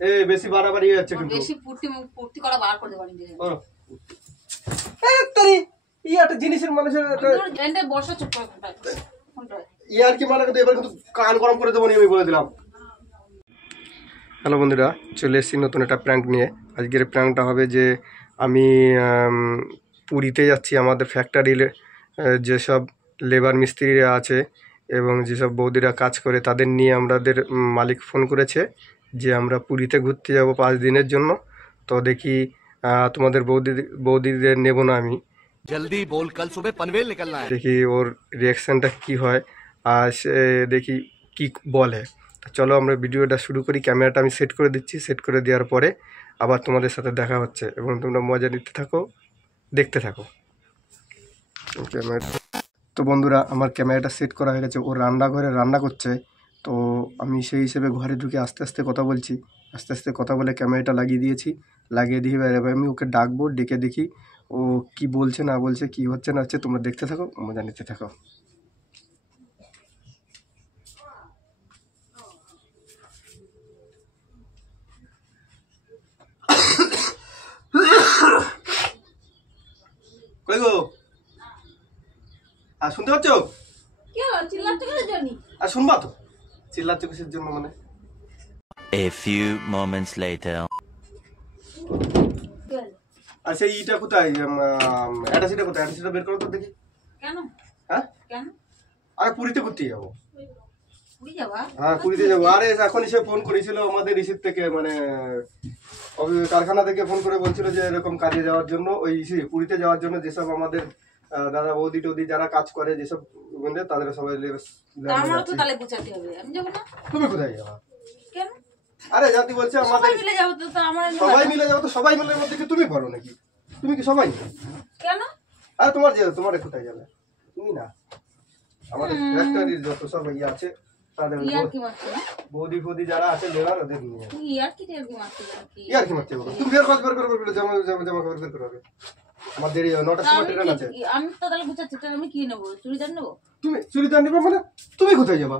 এ বেশি বাড়াবাড়ি হচ্ছে কিন্তু বেশি ফুর্তি করা বার করে দেবানি দিয়ে এ তোর একটা জিনিসের মানুষের এন্ডে বর্ষা চুপ করে ফোনটা ইয়ার কি মানে কিন্তু এবার কিন্তু কান গরম করে দেবো আমি বলে দিলাম। হ্যালো বন্ধুরা, চলে এসেছি নতুন একটা প্র্যাঙ্ক নিয়ে। আজকের প্র্যাঙ্কটা হবে যে আমি পুরীতে যাচ্ছি। আমাদের ফ্যাক্টরির যেসব লেবার মিস্ত্রিরা আছে এবং যেসব বৌদিরা কাজ করে তাদের নিয়ে আমাদের মালিক ফোন করেছে যে আমরা পুরীতে ঘুরতে যাব 5 দিনের জন্য। তো দেখি তোমাদের বৌদিদের নেব না আমি, जल्दी बोल कल सुबह पनवेल निकलना है। দেখি ওর রিয়াকশানটা কি হয় আর সে দেখি কি বলে। তো চলো আমরা ভিডিওটা শুরু করি। ক্যামেরাটা আমি সেট করে দিচ্ছি, সেট করে দেওয়ার পরে আবার তোমাদের সাথে দেখা হচ্ছে এবং তোমরা মজা নিতে থাকো, দেখতে থাকো ক্যামেরা। তো বন্ধুরা, আমার ক্যামেরাটা সেট করা হয়ে গেছে। ও রান্নাঘরে রান্না করছে, তো আমি সেই হিসেবে ঘরে ঢুকে আস্তে আস্তে কথা বলছি। আস্তে আস্তে কথা বলে ক্যামেরাটা লাগিয়ে দিয়েছি। লাগিয়ে দিয়ে এবার আমি ওকে ডাকবো, ডেকে দেখি ও কি বলছে না বলছে, কি হচ্ছে না হচ্ছে। তোমরা দেখতে থাকো, মজা নিতে থাকো। কই গো? আর শুনতে পাচ্ছ? কি হলো চিল্লাচ্ছ কিসের জন্য? আর শুনবা তো? চিল্লাচ্ছ কিসের জন্য মানে? A few moments later. আচ্ছা এইটা কোথায়? অ্যাটাচিটা কোথায়? অ্যাটাচিটা বের করো তো দেখি। কেন? হ্যাঁ কেন? আরে পুরীতে ঘুরতে যাবো। পুরী যাবা? হ্যাঁ পুরীতে যাবো। আরে এখনই সে ফোন করেছিল আমাদের রিসিভ থেকে, মানে কারখানা থেকে ফোন করে বলছিল যে এরকম কাজে যাওয়ার জন্য, ওই পুরীতে যাওয়ার জন্য যেসব আমাদের দাদা বৌদি টৌদি যারা কাজ করে যেসব তাদের সবাই আমারও তো তাহলে গুছাতে হবে, আমি যাবো না। তুমি কোথায় যাবা? কেন? আরে জাতি বলছে আমাদের সবাই মিলে যাবো তো আমার। সবাই মিলে যাবো। তো সবাই মিলে মধ্যে কি তুমি বলো নাকি? তুমি কি সবাই? কেন? আরে তোমার তোমারে কোথায় যাবে? তুমি না, আমাদের ফ্যাক্টরির যত সব ইয়ে আছে তাদের ইয়ার কি মারছো? বৌদি ফৌদি যারা আছে লেবার ওদের নিয়ে। তুই ইয়ার কি মারছো? ইয়ার কি মারতে বলো? তুমি বের করে জামা কাপড় বের করবে। আমার দেরি 9টার সময় ট্রেন আছে। আমি তো তাহলে বুঝাচ্ছি, আমি কি নেবো? চুড়িদার নেবো? তুমি চুড়িদার নেবে মানে? তুমি কোথায় যাবা?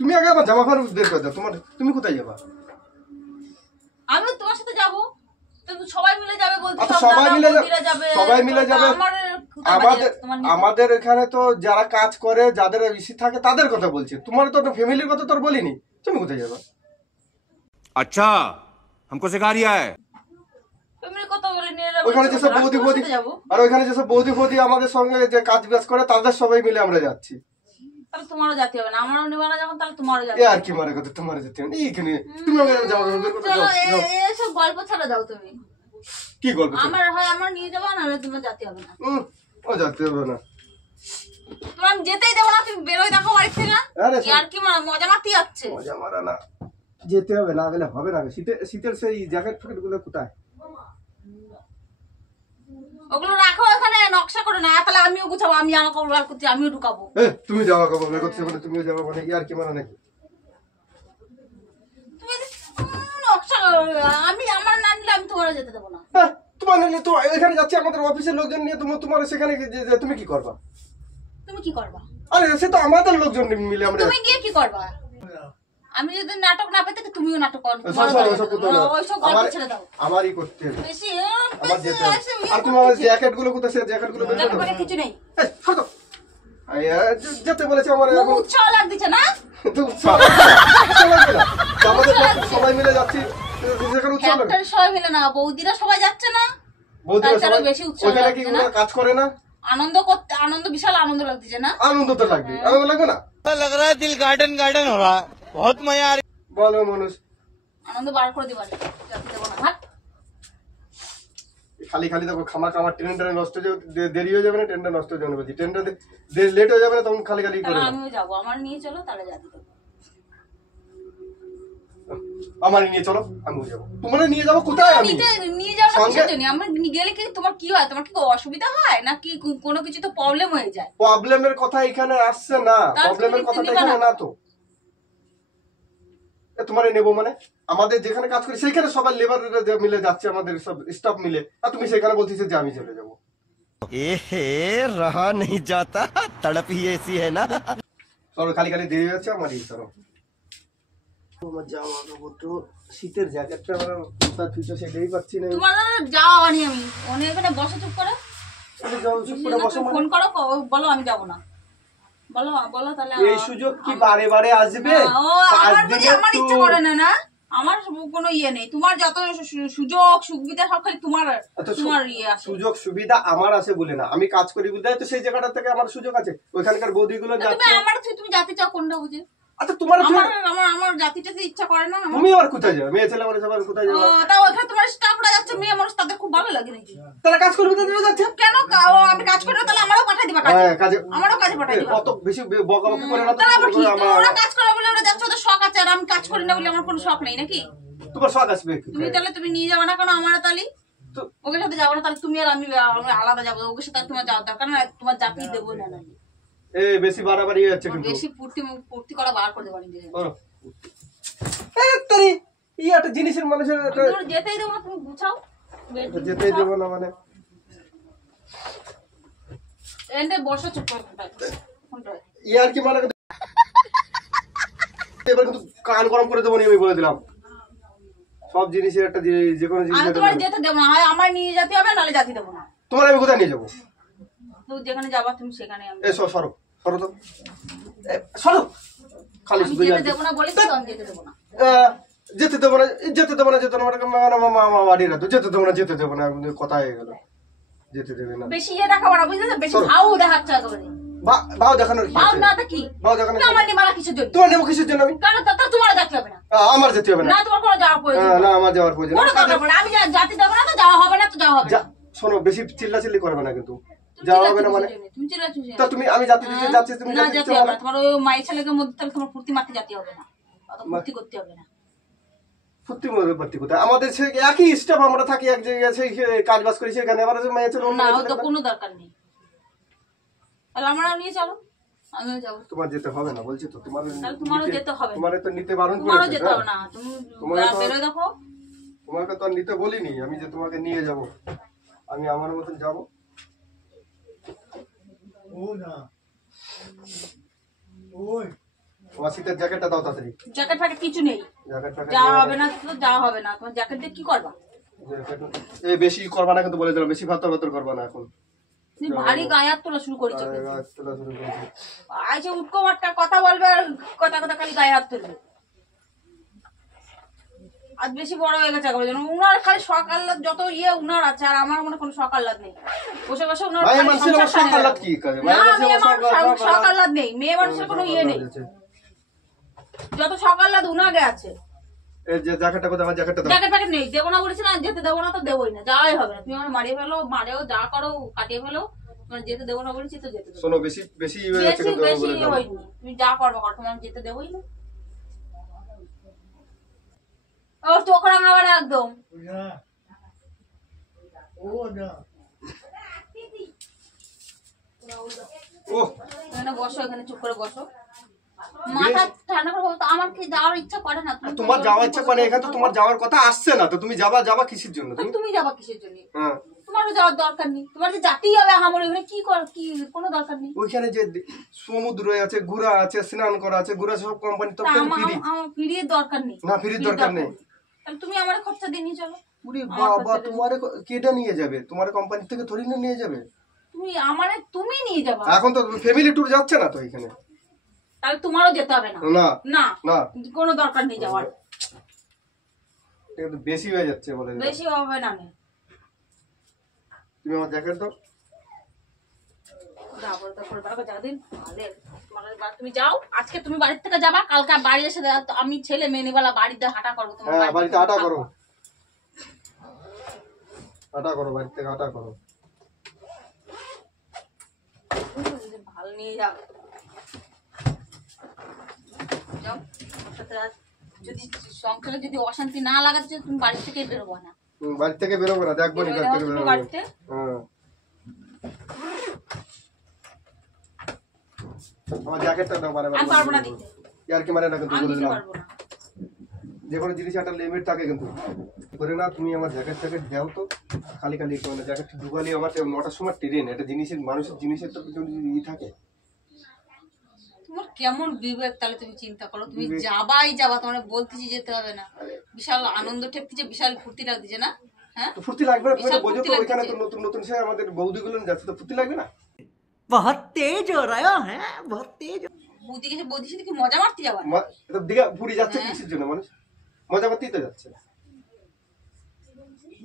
তুমি আগে আমার জামা কাপড় বের করে দাও। তুমি কোথায় যাবা? আমি তোমার সাথে যাবো। তো সবাই মিলে যাবে বলতে, আচ্ছা সবাই মিলে যাবে, সবাই মিলে যাবে। আমাদের এখানে তো যারা কাজ করে, যাদের ইসি থাকে তাদের কথা বলছি। তোমার তো ফ্যামিলির কথা তো বলিনি। তুমি কোথায় যাবা? अच्छा हमको सिखा रिया है। ফ্যামিলির কথা বলে নিয়ে যাবো। ওখানে যেসব বৌদি ফৌদি আর ওইখানে যেসব বৌদি ফৌদি আমাদের সঙ্গে যে কাজ বাজ করে তাদের সবাই মিলে আমরা যাচ্ছি। তাহলে তোমারও যেতে হবে না, আমারও নেবা না যখন, তাহলে তোমারও যেতে হবে। হবে। আর কি মারে কথা তোমার যেতে হবে এইখানে? তুমি আগে জামা কাপড় বের করে দাও। এসব গল্প ছাড়া যাও তুমি। কি গল্প? আমার হয় আমরা নিয়ে যাবো, না হলে তোমার যেতে হবে না। ও যেতে হবে না, তোমার আমি যেতেই দেবো না। তুমি বেরোয় দেখো বাড়ি থেকে। আর কি মজা মারতে যাচ্ছে? মজা মারা না, যেতে হবে। না গেলে হবে না। শীতের সেই জ্যাকেট ফ্যাকেট গুলো কোথায়? ওগুলো রাখো এখানে, নকশা করে না। তাহলে আমিও গুছাবো, আমি জামা কাপড় বার করছি, আমিও ঢুকাবো। তুমি জামা কাপড় বের করছো মানে তুমিও যাবো মানে আর কি মারা নাকি? তুমি নকশা আমি আমার না নিলে আমি তোমারও যেতে দেবো না। তোমার নিলে তো এখানে যাচ্ছি আমাদের অফিসের লোকজন নিয়ে, তোমার সেখানে তুমি কি করবা? তুমি কি করবা? আরে সে তো আমাদের লোকজন মিলে আমরা। তুমি গিয়ে কি করবা? আমি যদি নাটক না পেতে তুমিও নাটক করো। আমারই করতে হবে। বেশি আমার যেতে হবে। আর তোমার জ্যাকেট গুলো কোথায়? সে জ্যাকেট গুলো বের করো। কিছু নেই। যেতে বলেছে আমার। উৎসাহ লাগছে না? আমাদের সবাই মিলে যাচ্ছি, সবাই মিলে না, বৌদিরা সবাই যাচ্ছে না? বৌদিরা সবাই বেশি উৎসাহ কি কাজ করে না? আনন্দ করতে, আনন্দ বিশাল আনন্দ লাগছে না? আনন্দ তো লাগবে, আনন্দ লাগবে না? लग रहा है दिल गार्डन गार्डन हो रहा है, बहुत मजा आ रहा है। বলো মানুষ আনন্দ বার করে দিবা, যাতে দেবো না। খালি খালি দেখো আমার ট্রেনটা নষ্ট দেরি হয়ে যাবে না? ট্রেনটা নষ্ট হয়ে যাবে না, ট্রেনটা লেট হয়ে যাবে না? তখন খালি খালি করে আমিও যাবো, আমার নিয়ে চলো, তাহলে যাতে দেবো। আমার নিয়ে চলো, আমিও যাবো। তোমার নিয়ে যাবো কোথায়? আমি নিয়ে যাবো না কিসের জন্য? আমরা গেলে কি তোমার কি হয়? তোমার কি অসুবিধা হয় নাকি? কোনো কিছু তো প্রবলেম হয়ে যায়। প্রবলেমের কথা এখানে আসছে না, প্রবলেমের কথাটা এখানে না তো। তোমার নেবো মানে? আমাদের যেখানে কাজ করি সেখানে সবাই লেবার মিলে যাচ্ছে, আমাদের সব স্টাফ মিলে। আর তুমি সেখানে বলছিস যে আমি চলে যাবো। रहा नहीं जाता, तड़प ही ऐसी है ना। চলো, খালি খালি দেরি হচ্ছে আমার। এই চলো আমার জামা কাপড় তো শীতের জ্যাকেটটা আমার কোথায় থুইছো সেটাই পাচ্ছি না। তোমার যাওয়া নি আমি অনেক এখানে বসে চুপ করে তুমি যাও চুপ করে বসো। ফোন করো বলো আমি যাবো না, বলো বলো তাহলে। এই সুযোগ কি বারে বারে আসবে? ও আমার প্রতি আমার ইচ্ছা করে না না, আমার কোনো ইয়ে নেই। তোমার যত সুযোগ সুবিধা সব খালি তোমার তোমার ইয়ে আছে। সুযোগ সুবিধা আমার আছে বলে না, আমি কাজ করি বলে তো সেই জায়গাটা থেকে আমার সুযোগ আছে। ওইখানকার বৌদিগুলো তুমি যাচ্ছে। আমার তুমি জাতি চাও কোনটা বুঝে? আচ্ছা তোমার আমার আমার আমার জাতিটাতে ইচ্ছা করে না। তুমি আবার কোথায় যাবে? মেয়ে ছেলে মানে সবার কোথায় যাবে? তাও ওখানে তোমার স্টাফরা যাচ্ছে, মেয়ে মানুষ, তাদের খুব ভালো লাগে নাকি? তারা কাজ করবে তাদের যাচ্ছে কেন আমি কাজ করবো তাহলে আমারও পাঠিয়ে দিবা কাজে। হ্যাঁ কাজে, আমারও কাজে পাঠিয়ে দিবা। কত বেশি বকাবকি করে না তো। তাহলে আবার কি? ওরা কাজ করে বলে ওরা যাচ্ছে, ওদের শখ আছে, আর আমি কাজ করি না বলে আমার কোনো শখ নেই নাকি? তোমার শখ আসবে। তুমি তাহলে তুমি নিয়ে যাবে না কেন আমার তালি? ওকে সাথে যাবো না তাহলে তুমি আর আমি আলাদা যাবো। ওকে সাথে তোমার যাওয়ার দরকার না, তোমার জাতি দেবো না। এ বেশি বাড়াবাড়ি হয়ে যাচ্ছে কিন্তু। বেশি পূর্তি করা বার করে দেবো। তারি এই একটা জিনিসের মানুষের যেতেই দেবো না, তুমি বুঝাও। যেতেই দেবো না মানে এন্ডে বসো চুপ করে ইয়ার কি মানে এবার কিন্তু কান গরম করে দেবো আমি বলে দিলাম। সব জিনিসের একটা যে কোনো জিনিস আমি তোমার যেতে দেবো না, হয় আমার নিয়ে যেতে হবে নাহলে জাতি দেবো না। তোমার আমি কোথায় নিয়ে যাবো? তুমি যেখানে যাবা তুমি সেখানে আমি সরো সরো তো সরো। খালি শুধু যেতে দেবো না বলেছি তো, আমি যেতে দেবো না। যেতে দেবো না যেতে দেবো না যেতে দেবো না বাড়িরা তো যেতে দেবো না যেতে দেবো না কথা হয়ে গেল। যেতে দেবে না, বেশি ইয়ে দেখাবো না বুঝলে, বেশি ভাও দেখাচ্ছে একেবারে। ভাও দেখানোর ভাও না তো কি ভাও দেখানোর আমার নিমালা কিসের জন্য? তোমার নেবো কিসের জন্য? আমি কারণ তা তোমার দেখতে হবে না। আমার যেতে হবে না। না তোমার কোনো যাওয়ার প্রয়োজন না আমার যাওয়ার প্রয়োজন কোনো দরকার পড়ে না। আমি জাতি দেবো না তো যাওয়া হবে না, তো যাওয়া হবে না। শোনো বেশি চিল্লাচিল্লি করবে না কিন্তু। যাওয়া হবে না মানে তুমি চিল্লাচ্ছ তা তুমি আমি যাতে দিতে যাচ্ছি তুমি না, যেতে যেতে হবে হবে না। না। তোমার ওই মায়ের ছেলেকে মধ্যে তাহলে তোমার ফুর্তি মারতে যেতে হবে না, অত ফুর্তি করতে হবে না। ফুর্তি মধ্যে কোথায়? আমাদের সে একই স্টাফ, আমরা থাকি এক জায়গায়, সেই কাজ বাজ করি সেখানে। আবার মেয়ে ছেলে অন্য না, মেয়ে ও তো ছেলে কোনো দরকার নেই। তাহলে আমরা নিয়ে চলো, আমিও যাবো। তোমার যেতে হবে না বলছি তো। তোমার তাহলে তোমারও যেতে হবে না। তোমারে তো নিতে বারণ তোমারও করেছে। যেতে হবে না, তুমি বেরোয় দেখো। তোমাকে তো আর নিতে বলিনি আমি যে তোমাকে নিয়ে যাব। আমি আমার মতন যাব। তোমার শীতের জ্যাকেটটা দাও তাড়াতাড়ি। জ্যাকেট ফ্যাকেট কিছু নেই, জ্যাকেট যাওয়া হবে না তো যাওয়া হবে না। তোমার জ্যাকেট দিয়ে কি করবা? বেশি করবা না কিন্তু বলে দিলাম, বেশি ভাতর ভাতর করবা না এখন। তুমি ভারী গায়ে হাত তোলা শুরু করেছো। তোলা শুরু করেছি। আইসে উটকো মাটকা কথা বলবে আর কথা কথা খালি গায়ে হাত তুলবে। আজ বেশি বড় হয়ে গেছে একেবারে। উনার খালি শখ আহ্লাদ যত ইয়ে উনার আছে, আর আমার মনে কোনো শখ আহ্লাদ নেই। বসে বসে উনার ভাই মানুষের আবার শখ আহ্লাদ কি করে? না, মেয়ে মানুষের শখ আহ্লাদ নেই, মেয়ে মানুষের কোনো ইয়ে নেই। যত শখ আহ্লাদ উনাগে আছে। এই যে জ্যাকেটটা কোথায়? আমার জ্যাকেটটা দাও। জ্যাকেট প্যাকেট নেই, দেবো না বলেছি না, যেতে দেবো না তো দেবোই না, যাওয়াই হবে না। তুমি আমার মারিয়ে ফেলো, মারেও যা করো কাটিয়ে ফেলো, তোমার যেতে দেবো না বলেছি তো যেতে দেবো। শোনো বেশি বেশি বেশি বেশি হয়নি, তুমি যা করবো করো, তোমার যেতে দেবোই না। ও চোখ রাঙাবে না একদম। ও এখানে বসো, এখানে চুপ করে বসো, মাথা ঠান্ডা করে বসো। আমার কি যাওয়ার ইচ্ছা করে না? তোমার যাওয়ার ইচ্ছা করে? এখানে তো তোমার যাওয়ার কথা আসছে না তো। তুমি যাবা কিসের জন্য? তুমি যাবা কিসের জন্য? হ্যাঁ তোমারও যাওয়ার দরকার নেই, তোমার যে জাতি হবে আমার ওখানে কি কোনো দরকার নেই। ওইখানে যে সমুদ্র আছে, ঘোরা আছে, স্নান করা আছে, ঘোরা সব কোম্পানি তো ফ্রি। আমার ফিরিয়ে দরকার নেই। না ফ্রির দরকার নেই। তাহলে তুমি আমার খরচা দিয়ে নিয়ে চলো। ওরে বাবা, তোমারে কেডা নিয়ে যাবে? তোমার কোম্পানি থেকে ধরে নিয়ে যাবে? তুমি নিয়ে যাবা। এখন তো ফ্যামিলি ট্যুর যাচ্ছে না তো এখানে। তাহলে তোমারও যেতে হবে না। না না না কোনো দরকার নেই যাওয়ার। এটা তো বেশি হয়ে যাচ্ছে বলে দিলাম। বেশি হবে না। তুমি আমার জ্যাকেট দাও। তুমি যাও, আজকে তুমি বাড়ির থেকে যাবা, কালকে বাড়ি এসে আমি ছেলে মেয়ে নিবালা বাড়িতে হাঁটা করবো। হ্যাঁ বাড়িতে হাঁটা করো, হাঁটা করো, বাড়ি থেকে হাঁটা করো। ভালো নিয়ে যাও। যদি সংসারে যদি অশান্তি না লাগাচ্ছে তুমি বাড়ি থেকে বেরোবো না। বাড়ি থেকে বেরোবে না, দেখবো না বাড়ি থেকে বেরোবে। বাড়িতে হ্যাঁ আমার জ্যাকেটটা দাও। মানে আমি পারবো না দিতে, আর কি মানে না কিন্তু আমি বলে দিতে দিলাম। পারবো না। যে কোনো জিনিস একটা লিমিট থাকে কিন্তু করে না। তুমি আমার জ্যাকেট ট্যাকেট দাও তো। খালি খালি মানে জ্যাকেট ঢুকালি আমার 9টার সময় ট্রেন। এটা জিনিসের মানুষের জিনিসের তো ই থাকে। তোমার কেমন বিবেক তাহলে তুমি চিন্তা করো, তুমি যাবাই যাবা, তোমার বলতেছি যেতে হবে না, বিশাল আনন্দ ঠেকতেছে, বিশাল ফুর্তি লাগতেছে না? হ্যাঁ তো ফুর্তি লাগবে না? তুমি তো বিশাল বোঝো ফুর্তি তো, ওইখানে লাগতেছে। তো নতুন নতুন সে আমাদের বৌদিগুলো যাচ্ছে, তো ফুর্তি লাগবে না? बहुत तेज हो रहा है बहुत तेज। বৌদির সাথে কি মজা মারতে যাবা? তো দীঘা পুরী যাচ্ছে কিসের জন্য? মানুষ মজা করতেই তো যাচ্ছে।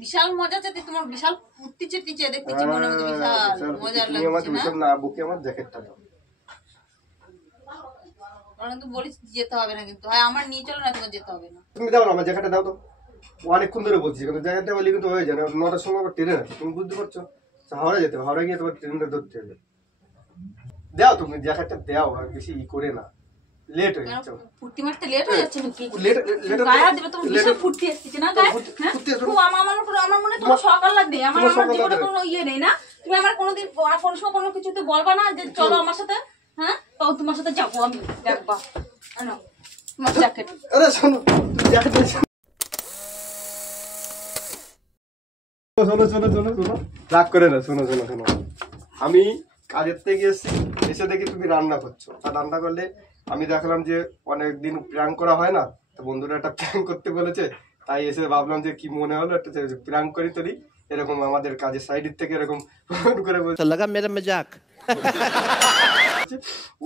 বিশাল মজা চাইতে, তোমার বিশাল ফুর্তি চেতেছে দেখতেছি, মনে মধ্যে বিশাল মজার তুমি আমার লাগছে না? ওইসব না, বুকে আমার জ্যাকেটটা দাও। কারণ তুমি বলিস যেতে হবে না, কিন্তু হ্যাঁ আমার নিয়ে চলো না, তোমার যেতে হবে না। তুমি দাও না, আমার জ্যাকেটটা দাও তো। অনেকক্ষণ ধরে বলছি, কিন্তু জ্যাকেটটা বলি কিন্তু হয়ে যায় না। 9টার সময় আবার ট্রেন আছে, তুমি বুঝতে পারছো? হাওড়া যেতে হবে, হাওড়া গিয়ে তোমার ট্রেনটা ধরতে হবে। দাও তুমি জ্যাকেটটা দাও, আর বেশি ই করে না, লেট হয়ে যাচ্ছে। ফুর্তি মারতে লেট হয়ে যাচ্ছে নাকি? লেট- গায়ে হাত দেবে, তোমার বিশাল ফুর্তি আসছে না গায়ে? হ্যাঁ? ফুর্তি আসছে। খুব আমার মনে তোমার সকাল লাগবে, আমার তোমার সকাল জীবনে লাগবে। কোনো ইয়ে নেই না। তুমি আমার কোনোদিন কোনো সময় কোনো কিছুতে বলবা না যে চলো আমার সাথে, হ্যাঁ তখন তোমার সাথে যাবো আমি, দেখবা আনো তোমার জ্যাকেট। আরে শোনো, তুমি জ্যাকেটটা শোনো শোনো শোনো শোনো শোনো, রাগ করে না, শোনো শোনো শোনো। আমি কাজের থেকে এসে দেখি তুমি রান্না করছো। আর রান্না করলে আমি দেখলাম যে অনেকদিন প্র্যাঙ্ক করা হয় না, তো বন্ধুরা একটা প্র্যাঙ্ক করতে বলেছে, তাই এসে ভাবলাম যে কি মনে হলো একটা প্র্যাঙ্ক করি তোরই। এরকম আমাদের কাজের সাইডের থেকে এরকম ফোন করে বলছে, तो लगा मेरा मजाक।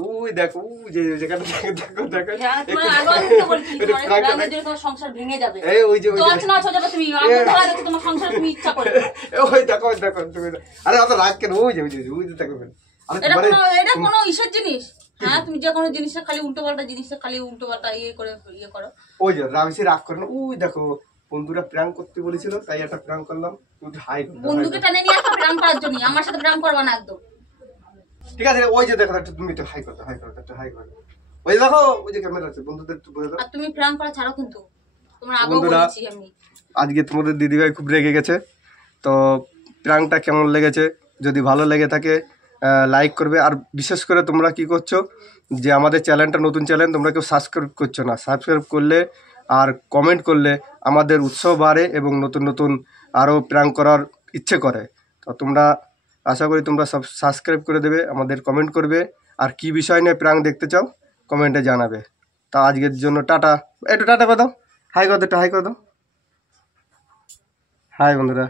ওই দেখো, ওই যে যেখানে দেখো দেখো হ্যাঁ, তোমার আগেও তো বলছি, তোমার রান্নার জন্য তোমার সংসার ভেঙে যাবে। এই ওই যে তো আচ্ছা না যাবে তুমি, আমি ধরা যাচ্ছে তোমার সংসার, তুমি ইচ্ছা করে। ওই দেখো ওই দেখো তুমি, আরে অত রাগ কেন? ওই যে ওই যে দেখো, আরে এটা কোনো ইসের জিনিস? হ্যাঁ তুমি যে কোনো জিনিসটা খালি উল্টো পাল্টা জিনিসটা খালি উল্টো পাল্টা ইয়ে করো। ওই যে রাগছি, রাগ করে না। ওই দেখো বন্ধুরা প্র্যাঙ্ক করতে বলেছিল, তাই একটা প্র্যাঙ্ক করলাম। তুমি হাই বন্ধুকে টেনে নিয়ে আসো প্রাণ করার জন্য, আমার সাথে প্রাণ করবা না একদম। ঠিক আছে, ওই যে দেখো একটা, তুমি একটু হাই করো, হাই করো, একটা হাই করো। ওই যে দেখো, ওই যে ক্যামেরা আছে, বন্ধুদের একটু বলে দাও। আর তুমি প্রাণ করা ছাড়ো কিন্তু, তোমার আগেও বন্ধুরা, বলেছি আমি। আজকে তোমাদের দিদিভাই খুব রেগে গেছে, তো প্র্যাঙ্কটা কেমন লেগেছে যদি ভালো লেগে থাকে লাইক করবে। আর বিশেষ করে তোমরা কি করছো যে আমাদের চ্যানেলটা নতুন চ্যানেল, তোমরা কেউ সাবস্ক্রাইব করছো না। সাবস্ক্রাইব করলে আর কমেন্ট করলে আমাদের উৎসাহ বাড়ে এবং নতুন নতুন আরও প্র্যাঙ্ক করার ইচ্ছে করে। তো তোমরা আশা করি তোমরা সব সাবস্ক্রাইব করে দেবে, আমাদের কমেন্ট করবে, আর কি বিষয় নিয়ে প্র্যাঙ্ক দেখতে চাও কমেন্টে জানাবে। তা আজকের জন্য টাটা, একটু টাটা করে দাও, হাই করে দাও, একটু হাই করে দাও, হাই বন্ধুরা।